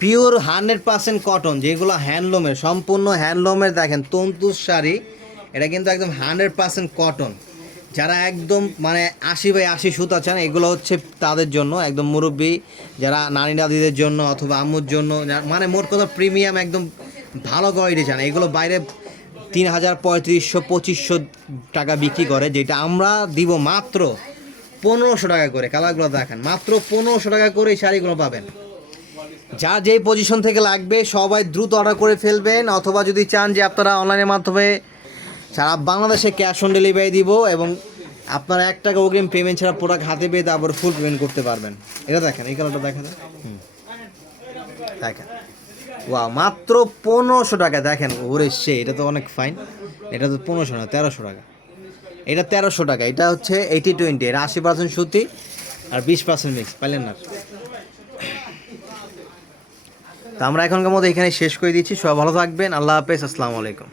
Pure 100% cotton, যেগুলো হ্যান্ডলুমের, সম্পূর্ণ হ্যান্ডলুমের। দেখেন তন্তুর শাড়ি, এটা কিন্তু একদম 100% কটন। যারা একদম মানে 80/80 সুতা চান, এগুলো হচ্ছে তাদের জন্য একদম মুরব্বী, যারা নানি দাদিদের জন্য অথবা আম্মুর জন্য, মানে মোট কথা প্রিমিয়াম একদম ভালো কোয়ালিটি চান। এগুলো বাইরে 3000, 3500, 2500 টাকা বিক্রি করে, যেটা আমরা দিব মাত্র 1500 টাকা করে। কালারগুলো দেখেন, মাত্র 1500 টাকা করে এই শাড়িগুলো পাবেন। যার যেই পজিশন থেকে লাগবে সবাই দ্রুত অর্ডার করে ফেলবেন, অথবা যদি চান যে আপনারা অনলাইনের মাধ্যমে সারা বাংলাদেশে ক্যাশ অন ডেলিভারি দিব, এবং আপনারা 1 টাকা অগ্রিম পেমেন্ট ছাড়া প্রোডাক্ট হাতে পেয়ে তারপর ফুল পেমেন্ট করতে পারবেন। এটা দেখেন, এই কালারটা দেখা যায়, দেখেন, ওয়া মাত্র 1500 টাকা। দেখেন ওরে সে, এটা তো অনেক ফাইন। এটা তো 1500 না, 1300 টাকা। এটা 1300 টাকা। এটা হচ্ছে 80-20, এটা 80% সুতি আর 20% মিক্স। পাইলেন না? তো আমরা এখনকার মতো এখানে শেষ করে দিচ্ছি। সবাই ভালো থাকবেন। আল্লাহ হাফেজ, আসসালামু আলাইকুম।